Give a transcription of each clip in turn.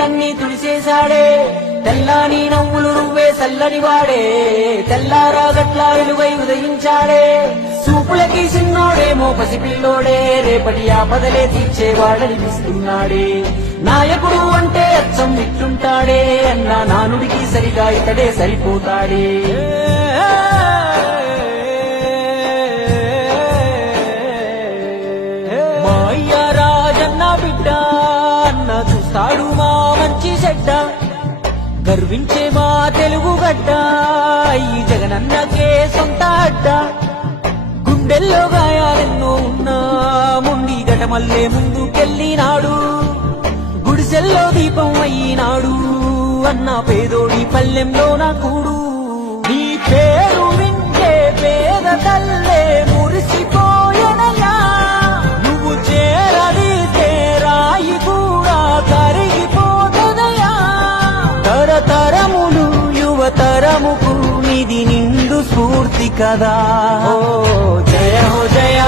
చీకట్లన్నీ తుడిసేశాడే తెల్లాని నవ్వులు నువ్వే చల్లని వాడే తెల్లారాగట్లా వెలుగై ఉదయించాడే చూపులకి చిన్నోడేమో పసిపిల్లోడే రేపటి ఆపదలే తీర్చేవాడనిపిస్తున్నాడే నాయకుడు అంటే అచ్చం ఇట్లుంటాడే అన్నా నానుడికి సరిగా ఇతడే సరిపోతాడే మా అయ్య రాజన్న బిడ్డ అన్న చూస్తాడు మా మంచి చెడ్డ గర్వించే మా తెలుగు గడ్డ ఈ జగనన్నకే సొంత అడ్డ గుండెల్లో గాయాలెన్నో ఉన్నా ముండి గటమల్లే ముందుకెళ్ళినాడు గుడిసెల్లో దీపం అయినాడు అన్న పేదోడి పల్లెంలో నా కూడు నీ పేరు వింటే పేద తల్లే మురిసిపోయనయా నువ్వు చేరదీతే రాయి కూడా కరిగిపోతదయా తరతరములు యువతరముకు నిధి నిండు స్ఫూర్తి కదా ఓ జయ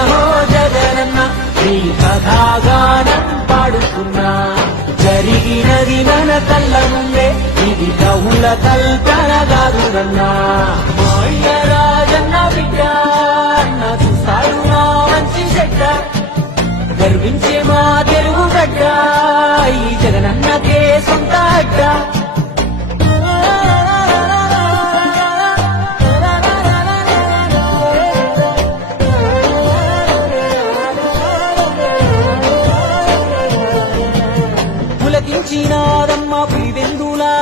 హో జగనన్న నీ కథాగానం పాడుతున్నా జరిగినది మన కళ్ళ ముందే ఇది కవుల కల్పన కాదురన్నా మా అయ్య రాజన్న బిడ్డ అన్న చూస్తాడు మా మంచి చెడ్డ గర్వించే మా తెలుగు గడ్డ ఈ జగనన్నకే సొంత అడ్డ పులకించినాదమ్మ పులివెందులా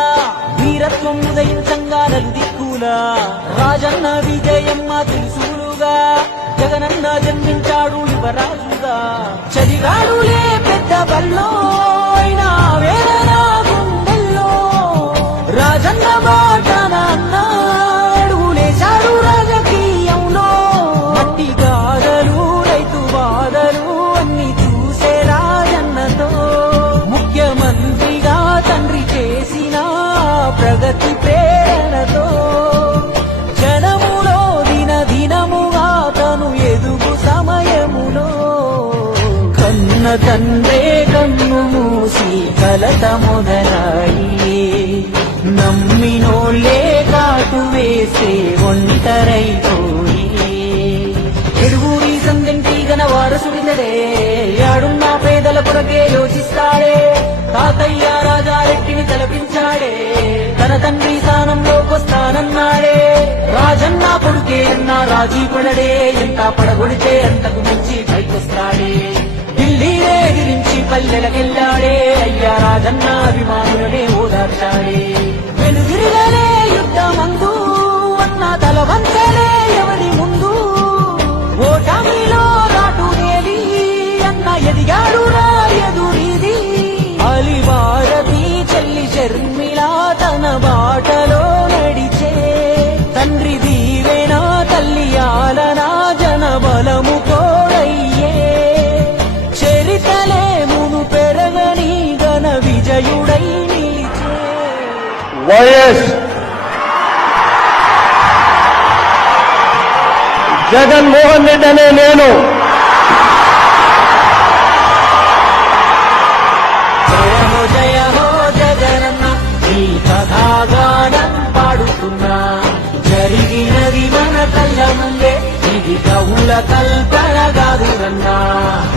వీరత్వం ఉదయించంగా నలుదిక్కులా రాజన్న విజయమ్మ తెలుసులుగా జగనన్న జన్మించాడు యువరాజుగా చదివాడులే పెద్ద బల్లో అయినా వేదన గుండెల్లో రాజన్న బాటన అడుగులేశాడు రాజకీయంలో మట్టి గాథలు రైతు బాధలు అన్ని చూసే రాజన్నతో ముఖ్యమంత్రిగా తండ్రి చేసిన ప్రగతి ప్రేరణతో జనములో దినదినముగా తను ఎదుగు సమయములో కన్న తండ్రే కన్ను మూసి కలత మొదలాయి నమ్మినోళ్ళే కాటు వేసే ఒంటరైపోయి ఎడుగురి సందెంటి గన వారసుడితడే యాడున్న పేదల కొరకే యోచిస్తాడే తాతయ్య రాజారెడ్డిని తలపించాడే తన తండ్రి స్థానంలోకొస్తానన్నాడే రాజన్న కొడుకే అన్నా రాజీ పడడే ఎంత పడగొడితే అంతకు మించి పైకొస్తాడే ఢిల్లీనే ఎదిరించి పల్లెలకెళ్ళాడే అయ్యా రాజన్న అభిమానులనే ఓదార్చాడే వెనుదిరిగలే యుద్ధమందు అన్న తల వంచలే ఎవరి ముందు ఓటమిలో రాటునేది అన్న ఎదిగాడు ఎదురీది అలివారది చెల్లి శర్మిళ తన బాటలో నడిచే తండ్రి దీవెన తల్లి ఆలనా జన బలము కోడయ్యే చరితలే మును పెరగని ఘన విజయుడై నిలిచే వైఎస్ జగన్మోహన్ రెడ్డి అనే నేను జయ హో జగనన్న ఈ కథాగానం పాడుతున్నా జరిగినది మన కళ్ళ ముందే ఇది కవుల కల్పన కాదురన్నా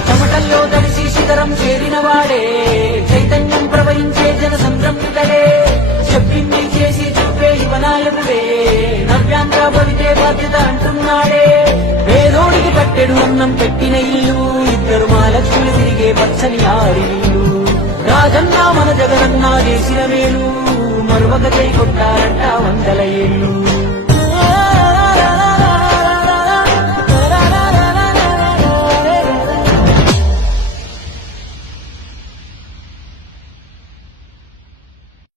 చెమటల్లో తడిసి శిఖరం చేరిన వాడే చైతన్యం ప్రవహించే జన సంద్రమితడే చెప్పింది చేసి చెప్పే యువనాయకుడే నవ్యాంధ్ర పడితే బాధ్యత అంటున్నాడే పేదోడికి పట్టెడు అన్నం పెట్టిన ఇల్లు ఇద్దరు మా లక్ష్ములు తిరిగే పచ్చని ఆరిల్లు రాజన్న మన జగనన్న చేసిన మేలు మరువక చేయి కొట్టారంట 100 ఏళ్ళు